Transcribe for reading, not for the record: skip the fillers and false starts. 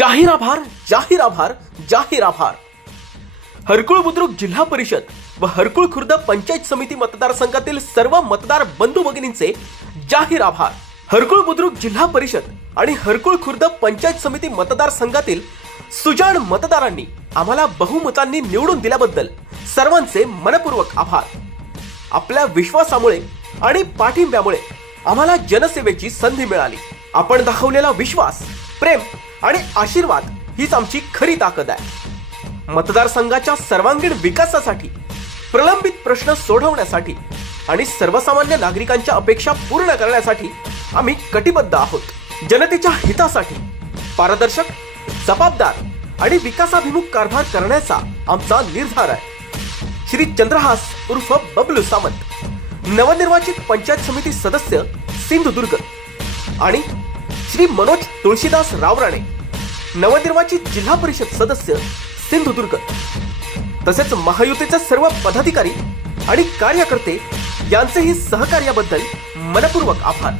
जाहीर आभार जाहीर आभार जाहीर आभार. हरकुळ बुद्रुक जिल्हा परिषद व हरकुळ खुर्द पंचायत समिती मतदारसंघातील सर्व मतदार बंधू भगिनींचे जाहीर आभार. हरकुळ बुद्रुक जिल्हा परिषद आणि हरकुळ खुर्द पंचायत समिती मतदारसंघातील सुजाण मतदारांनी आम्हाला बहुमतांनी निवडून दिल्याबद्दल सर्वांचे मनपूर्वक आभार. आपल्या विश्वासामुळे आणि पाठिंब्यामुळे आम्हाला जनसेवेची संधी मिळाली. आपण दाखवलेला विश्वास, प्रेम आणि आशीर्वाद हीच आमची खरी ताकद आहे. मतदारसंघाच्या सर्वांगीण विकासासाठी, प्रलंबित प्रश्न सोडवण्यासाठी आणि सर्वसामान्य नागरिकांच्या अपेक्षा पूर्ण करण्यासाठी आम्ही कटिबद्ध आहोत. जनतेच्या हितासाठी पारदर्शक, जबाबदार आणि विकासाभिमुख कारभार करण्याचा आमचा निर्धार आहे. श्री चंद्रहास उर्फ बबलू सामंत, नवनिर्वाचित पंचायत समिती सदस्य सिंधुदुर्ग, आणि श्री मनोज तुळशीदास रावराणे, नवनिर्वाचित जिल्हा परिषद सदस्य सिंधुदुर्ग, तसेच महायुतीचे सर्व पदाधिकारी आणि कार्यकर्ते यांचेही सहकार्याबद्दल मनपूर्वक आभार.